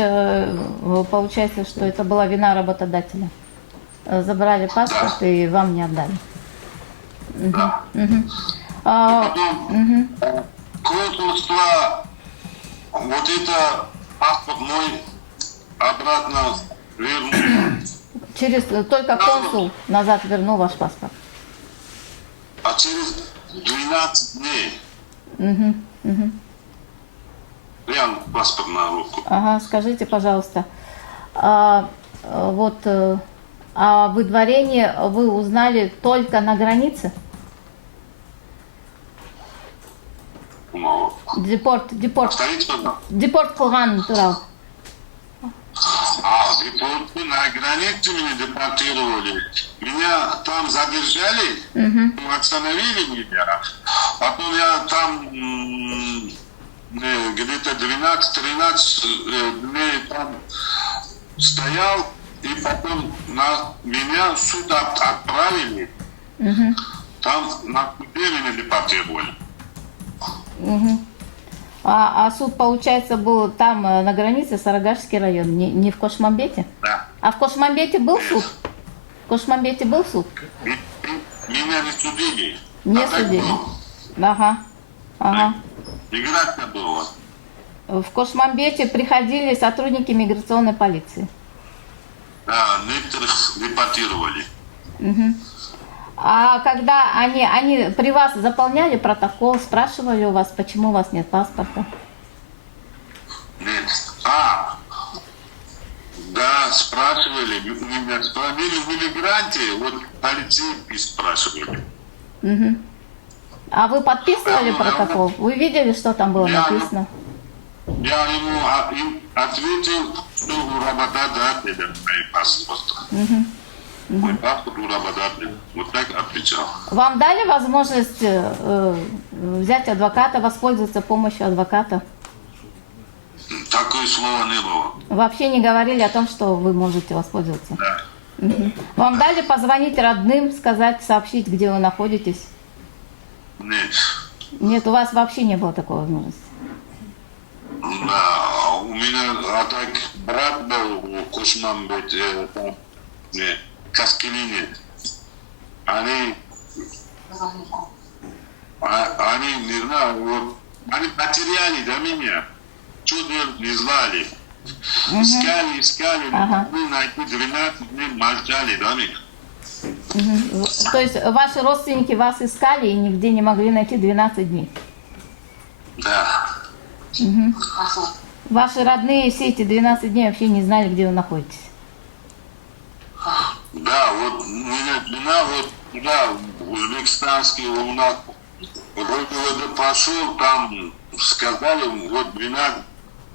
получается, что это была вина работодателя. Забрали паспорт и вам не отдали. Да. Потом консульство, вот это паспорт мой обратно вернул. Только консул назад вернул ваш паспорт. А через 12 дней. Прям паспорт на руку. Ага, скажите, пожалуйста, о выдворении вы узнали только на границе? Ну, Депорт повторите, пожалуйста. депорт кылган туралы. Депорт на границе меня депортировали. Меня там задержали, остановили меня. Потом я там где-то 12-13 дней там стоял, и потом меня в суд отправили. Там на суде меня депортировали. А суд, получается, был там на границе, Сарагашский район, не в Кошмамбете? Да. А в Кошмамбете был суд? В Кошмамбете был суд? Меня не судили. Не А так судили? был. Ага. Миграция была. В Кошмамбете приходили сотрудники миграционной полиции. Да, некоторых депортировали. А когда они при вас заполняли протокол, спрашивали у вас, почему у вас нет паспорта? Нет. Да, спрашивали. Меня спрашивали в иммигранте, вот полицейские спрашивали. А вы подписывали протокол? Вы видели, что там было написано? Я ему ответил, что у работодателя мой паспорт. Мой паспорт у работодателя. Вот так отвечал. Вам дали возможность взять адвоката, воспользоваться помощью адвоката? Такое слова не было. Вообще не говорили о том, что вы можете воспользоваться? Да. Вам дали позвонить родным, сказать, сообщить, где вы находитесь? Нет. Нет, у вас вообще не было такой возможности. Да, у меня так брат был в Кошмамбете, Каскелине. Они не знаю, вот, они потеряли до меня. Что делать, не знали. Искали, не могли найти 12 дней, молчали, да, меня. То есть ваши родственники вас искали и нигде не могли найти 12 дней? Да. Ваши родные все эти 12 дней вообще не знали, где вы находитесь? меня вот туда, в узбекистанский, у нас РОВД пошел, там сказали, вот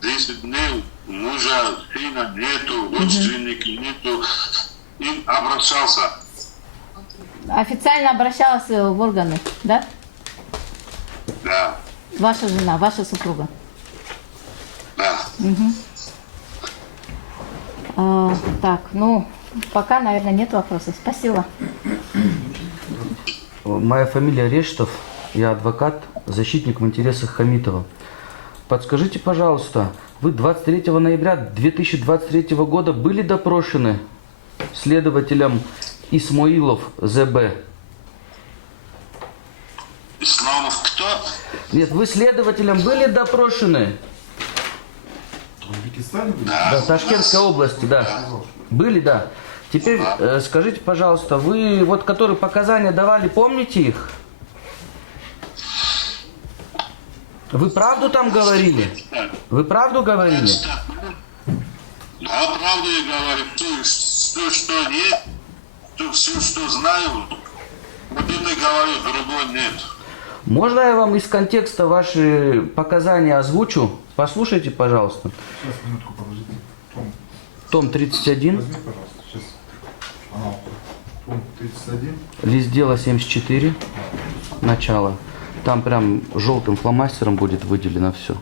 10 дней мужа, сына нету, родственники нету, и обращался. Официально обращалась в органы, да? Да, Ваша жена, ваша супруга. да. Так, ну, пока, наверное, нет вопросов. Спасибо. Моя фамилия Рештов, я адвокат, защитник в интересах Хамитова. Подскажите, пожалуйста, вы 23 ноября 2023 года были допрошены следователем Исмоилов ЗБ? Исламов кто? Нет, вы следователем были допрошены? Да, Ташкентской области, да. Были, да. Теперь скажите, пожалуйста, вы вот которые показания давали, помните их? Вы правду там говорили? Вы правду говорили? Да, правду я говорю. Все, что есть, все, что знаю, вот это говорю, другого нет. Можно я вам из контекста ваши показания озвучу? Послушайте, пожалуйста. Сейчас, минутку, подождите. Том 31, Возьми, пожалуйста, сейчас. Ага. Том 31. лист дела 74, начало. Там прям желтым фломастером будет выделено все.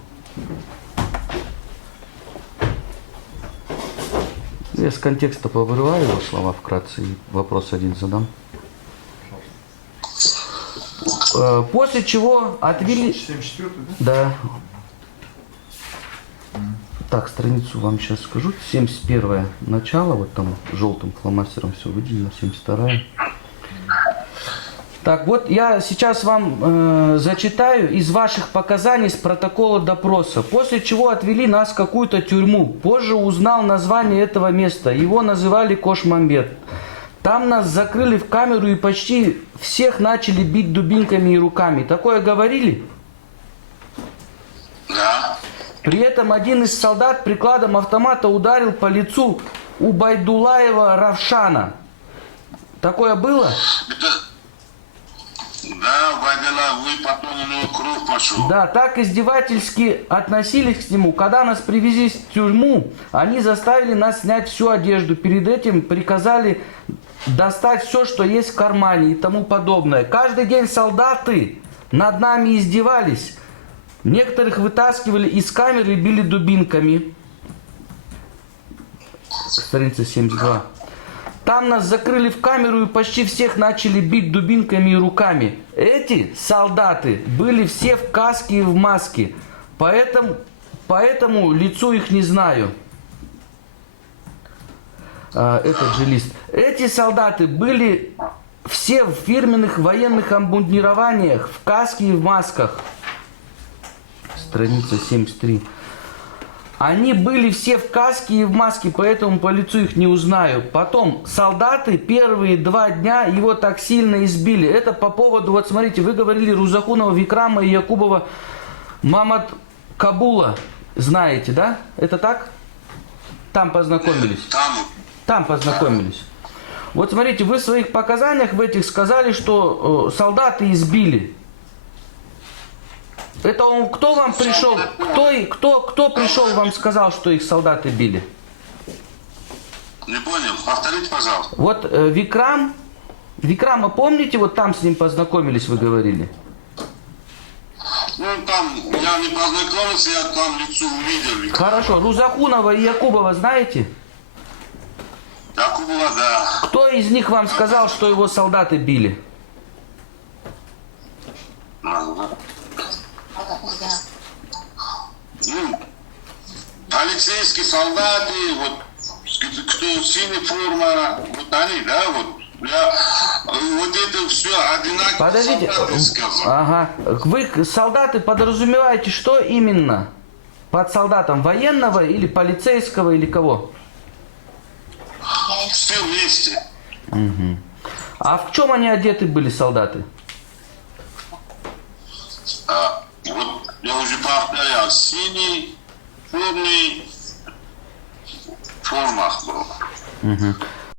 Я с контекста повырываю его слова вкратце и вопрос один задам. После чего отвели... 74, да? Да. Так, страницу вам сейчас скажу. 71 начало, вот там желтым фломастером все выделено, 72. Так, вот я сейчас вам зачитаю из ваших показаний с протокола допроса. После чего отвели нас в какую-то тюрьму. Позже узнал название этого места. Его называли Кошмамбет. Там нас закрыли в камеру и почти всех начали бить дубинками и руками. Такое говорили? Да. При этом один из солдат прикладом автомата ударил по лицу Убайдулаева Равшана. Такое было? Это... Да, Вадила, вы потом у него кровь пошел. Да, так издевательски относились к нему. Когда нас привезли в тюрьму, они заставили нас снять всю одежду. Перед этим приказали достать все, что есть в кармане и тому подобное. Каждый день солдаты над нами издевались. Некоторых вытаскивали из камеры и били дубинками. Страница 72. Там нас закрыли в камеру и почти всех начали бить дубинками и руками. Эти солдаты были все в каске и в маске. Поэтому лицу их не знаю. Этот же лист. Эти солдаты были все в фирменных военных обмундированиях, в каске и в масках. Страница 73. Они были все в каске и в маске, поэтому по лицу их не узнаю. Потом солдаты первые 2 дня его так сильно избили. Это по поводу, вот смотрите, вы говорили Рузахунова, Викрама и Якубова Мамад Кабула. Знаете, да? Это так? Там познакомились. Там познакомились. Вот смотрите, вы в своих показаниях в этих сказали, что солдаты избили. Это он, кто вам пришел? Кто пришел, вам сказал, что их солдаты били? Не понял, повторите, пожалуйста. Вот Викрама, помните, вот там с ним познакомились, вы говорили? Ну, там, я не познакомился, я там лицо увидел. Хорошо, Рузахунова и Якубова знаете? Якубова, да. Кто из них вам сказал, что его солдаты били? Ну, полицейские солдаты, вот, кто синяя форма, вот они, да, вот. Вот это все одинаково. Подождите. Ага. Вы, солдаты, подразумеваете, что именно? Под солдатом военного или полицейского или кого? Все вместе. Угу. А в чем они одеты были, солдаты? Вот я уже повторял, синий, черный формах был. Угу.